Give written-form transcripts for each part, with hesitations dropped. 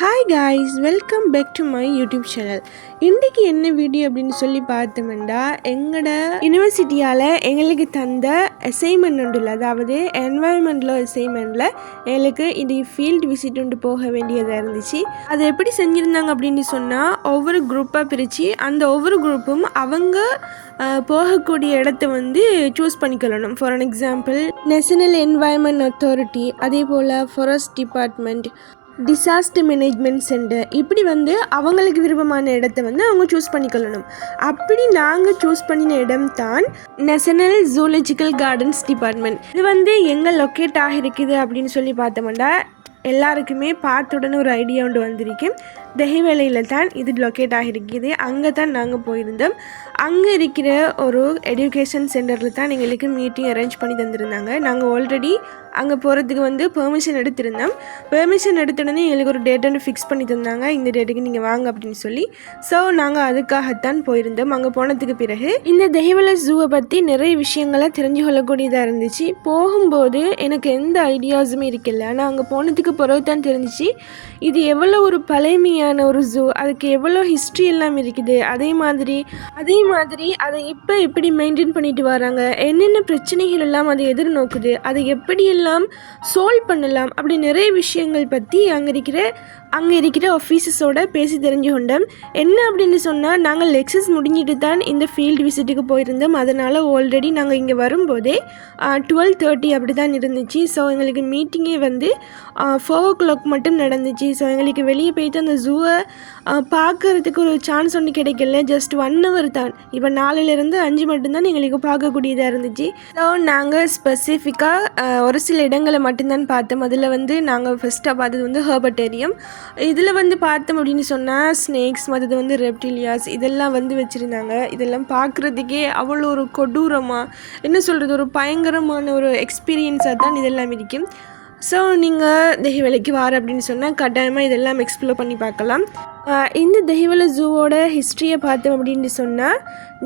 Hi guys, welcome back to my YouTube channel. இன்றைக்கி என்ன video அப்படின்னு சொல்லி பார்த்தோம்னா, எங்களோட யூனிவர்சிட்டியால் எங்களுக்கு தந்த அசைன்மெண்ட் ஒன்றில், அதாவது என்வாயன்மெண்டில் அசைன்மெண்ட்டில் எங்களுக்கு இது ஃபீல்டு விசிட் ஒன்று போக வேண்டியதாக இருந்துச்சு. அதை எப்படி செஞ்சுருந்தாங்க அப்படின்னு சொன்னால், ஒவ்வொரு குரூப்பாக பிரித்து அந்த ஒவ்வொரு குரூப்பும் அவங்க போகக்கூடிய இடத்த சூஸ் பண்ணிக்கொள்ளணும். For an example, national environment authority, அதே போல் forest department, disaster management centre, இப்படி அவங்களுக்கு விருப்பமான இடத்த அவங்க சூஸ் பண்ணிக்கொள்ளணும். அப்படி நாங்கள் சூஸ் பண்ணின இடம் தான் நேஷனல் ஜூலஜிக்கல் கார்டன்ஸ் டிபார்ட்மெண்ட். இது எங்கே லொக்கேட் ஆகிருக்குது அப்படின்னு சொல்லி பார்த்தோம்னா, எல்லாருக்குமே பார்த்த உடனே ஒரு ஐடியா ஒன்று வந்திருக்கு. தெஹிவேலையில் தான் இது லொக்கேட் ஆகிருக்குது. அங்கே தான் நாங்கள் போயிருந்தோம். அங்கே இருக்கிற ஒரு எஜுகேஷன் சென்டரில் தான் எங்களுக்கு மீட்டிங் அரேஞ்ச் பண்ணி தந்திருந்தாங்க. நாங்கள் ஆல்ரெடி அங்கே போகிறதுக்கு பெர்மிஷன் எடுத்திருந்தோம். பெர்மிஷன் எடுத்த உடனே எங்களுக்கு ஒரு டேட் ஒன்று ஃபிக்ஸ் பண்ணி தந்தாங்க. இந்த டேட்டுக்கு நீங்கள் வாங்க அப்படின்னு சொல்லி. ஸோ நாங்கள் அதுக்காகத்தான் போயிருந்தோம். அங்கே போனதுக்கு பிறகு இந்த தெஹிவேலை ஜூவை பற்றி நிறைய விஷயங்களை தெரிஞ்சு கொள்ளக்கூடியதாக இருந்துச்சு. போகும்போது எனக்கு எந்த ஐடியாஸுமே இருக்கல. ஆனால் அங்கே போனதுக்கு பிறகு தான் தெரிஞ்சிச்சு இது எவ்வளோ ஒரு பழமையான ஒரு ஜூ, அதுக்கு எவ்வளோ ஹிஸ்ட்ரி எல்லாம் இருக்குது. அதே மாதிரி அதை இப்போ எப்படி மெயின்டைன் பண்ணிட்டு வராங்க, என்னென்ன பிரச்சனைகள் எல்லாம் அதை எதிர்நோக்குது, அதை எப்படியெல்லாம் சால்வ் பண்ணலாம், அப்படி நிறைய விஷயங்கள் பற்றி அங்கே இருக்கிற ஆஃபீஸஸோடு பேசி தெரிஞ்சு கொண்டோம். என்ன அப்படின்னு சொன்னால், நாங்கள் லெக்சர்ஸ் முடிஞ்சிட்டு தான் இந்த ஃபீல்டு விசிட்டுக்கு போயிருந்தோம். அதனால் ஆல்ரெடி நாங்கள் இங்கே வரும்போதே 12:30 அப்படி தான் இருந்துச்சு. ஸோ எங்களுக்கு மீட்டிங்கே 4 o'clock மட்டும் நடந்துச்சு. ஸோ எங்களுக்கு வெளியே போயிட்டு அந்த ஜூவை பார்க்குறதுக்கு ஒரு சான்ஸ் ஒன்று கிடைக்கல. ஜஸ்ட் 1 hour தான். இப்போ 4லேருந்து 5 மட்டும்தான் எங்களுக்கு பார்க்கக்கூடியதாக இருந்துச்சு. ஸோ நாங்கள் ஸ்பெசிஃபிக்காக ஒரு சில இடங்களை மட்டும்தான் பார்த்தோம். அதில் நாங்கள் ஃபஸ்ட்டாக பார்த்தது ஹெர்பட்டேரியம். இதில் பார்த்தோம் அப்படின்னு சொன்னால், ஸ்னேக்ஸ், மற்றது ரெப்டிலியாஸ், இதெல்லாம் வச்சுருந்தாங்க. இதெல்லாம் பார்க்குறதுக்கே அவ்வளோ ஒரு கொடூரமாக, என்ன சொல்கிறது, ஒரு பயங்கரமான ஒரு எக்ஸ்பீரியன்ஸாக தான் இதெல்லாம் இருக்கும். ஸோ நீங்கள் தெஹிவேலைக்கு வார அப்படின்னு சொன்னால் கட்டாயமாக இதெல்லாம் எக்ஸ்ப்ளோர் பண்ணி பார்க்கலாம். இந்த தெஹிவேலை ஜூவோட ஹிஸ்ட்ரியை பார்த்தோம் அப்படின்னு சொன்னால்,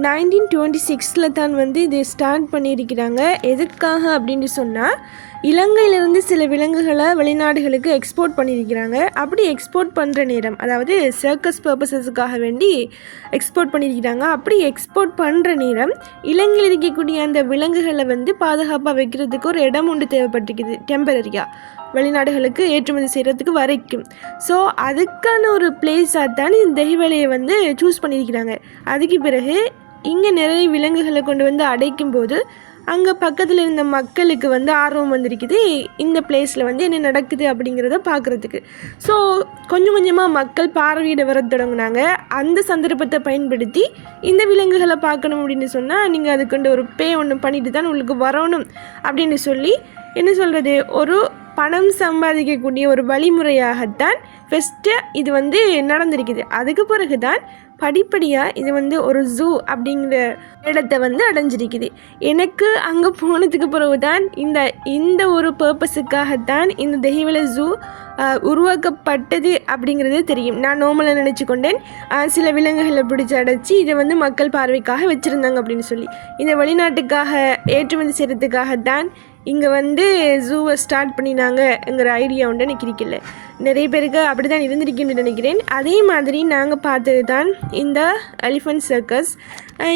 1926 தான் இது ஸ்டார்ட் பண்ணியிருக்கிறாங்க. எதுக்காக அப்படின்னு சொன்னால், இலங்கையிலிருந்து சில விலங்குகளை வெளிநாடுகளுக்கு எக்ஸ்போர்ட் பண்ணியிருக்கிறாங்க. அப்படி எக்ஸ்போர்ட் பண்ணுற நேரம், அதாவது சர்க்கஸ் பர்பஸஸுக்காக வேண்டி எக்ஸ்போர்ட் பண்ணியிருக்கிறாங்க. அப்படி எக்ஸ்போர்ட் பண்ணுற நேரம் இலங்கையில் இருக்கக்கூடிய அந்த விலங்குகளை பாதுகாப்பாக வைக்கிறதுக்கு ஒரு இடம் ஒன்று தேவைப்பட்டிருக்குது, டெம்பரரியாக வெளிநாடுகளுக்கு ஏற்றுமதி செய்கிறதுக்கு வரைக்கும். ஸோ அதுக்கான ஒரு பிளேஸாக தான் இந்த தெஹிவேலையை சூஸ் பண்ணியிருக்கிறாங்க. அதுக்கு பிறகு இங்கே நிறைய விலங்குகளை கொண்டு அடைக்கும் போது அங்கே பக்கத்தில் இருந்த மக்களுக்கு ஆர்வம் வந்திருக்குது இந்த பிளேஸில் என்ன நடக்குது அப்படிங்கிறத பார்க்குறதுக்கு. ஸோ கொஞ்சம் கொஞ்சமாக மக்கள் பார்வையிட வர தொடங்கினாங்க. அந்த சந்தர்ப்பத்தை பயன்படுத்தி இந்த விலங்குகளை பார்க்கணும் அப்படின்னு சொன்னால், நீங்கள் அதுக்கு ஒரு பே ஒன்று பண்ணிட்டு தான் உங்களுக்கு வரணும் அப்படின்னு சொல்லி, என்ன சொல்கிறது, ஒரு பணம் சம்பாதிக்கக்கூடிய ஒரு வழிமுறையாகத்தான் ஃபஸ்ட்டு இது நடந்திருக்குது. அதுக்கு பிறகு தான் படிப்படியாக இது ஒரு ஜூ அப்படிங்கிற இடத்த அடைஞ்சிருக்குது. எனக்கு அங்கே போனதுக்கு பிறகு தான் இந்த ஒரு பர்பஸுக்காகத்தான் இந்த தெஹிவேலை ஜூ உருவாக்கப்பட்டது அப்படிங்கிறது தெரியும். நான் நார்மலாக நினச்சி கொண்டேன், சில விலங்குகளை பிடிச்சி அடைச்சி இதை மக்கள் பார்வைக்காக வச்சுருந்தாங்க அப்படின்னு சொல்லி. இதை வெளிநாட்டுக்காக ஏற்றுமதி செய்கிறதுக்காகத்தான் இங்கே ஜூவை ஸ்டார்ட் பண்ணினாங்கங்கிற ஐடியா உண்டு எனக்கு இருக்கல. நிறைய பேருக்கு அப்படி தான் இருந்திருக்குன்னு நினைக்கிறேன். அதே மாதிரி நாங்கள் பார்த்தது தான் இந்த எலிஃபண்ட் சர்க்கஸ்.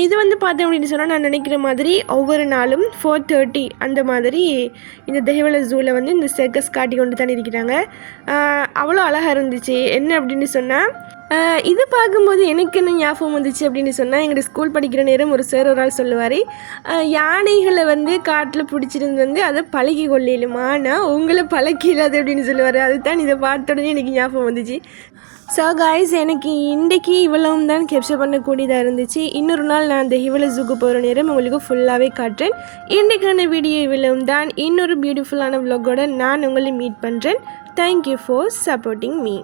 இது பார்த்தோம் அப்படின்னு சொன்னால், நான் நினைக்கிற மாதிரி ஒவ்வொரு நாளும் 4:30 அந்த மாதிரி இந்த தெஹிவேலை ஜூவில் இந்த சர்க்கஸ் காட்டி கொண்டு தான் இருக்கிறாங்க. அவ்வளோ அழகாக இருந்துச்சு. என்ன அப்படின்னு சொன்னால், இது பார்க்கும்போது எனக்கு என்ன ஞாபகம் வந்துச்சு அப்படின்னு சொன்னால், எங்களோட ஸ்கூல் படிக்கிற நேரம் ஒரு சார் ஒரு ஆள் சொல்லுவார், யானைகளை காட்டில் பிடிச்சிருந்து அதை பழகி கொள்ளையிலுமா, ஆனால் உங்களை பழக்கிடாது அப்படின்னு சொல்லுவார். அதுதான் இதை பார்த்த உடனே எனக்கு ஞாபகம் வந்துச்சு. ஸோ காய்ஸ், எனக்கு இன்றைக்கி இவ்வளவும் தான் கேப்சர் பண்ணக்கூடியதாக இருந்துச்சு. இன்னொரு நாள் நான் தெஹிவேலை ஜூக்கு போகிற நேரம் உங்களுக்கு ஃபுல்லாகவே காட்டுறேன். இன்றைக்கான வீடியோ இவ்வளவும் தான். இன்னொரு பியூட்டிஃபுல்லான விலாகோட நான் உங்களை மீட் பண்ணுறேன். Thank you for supporting me.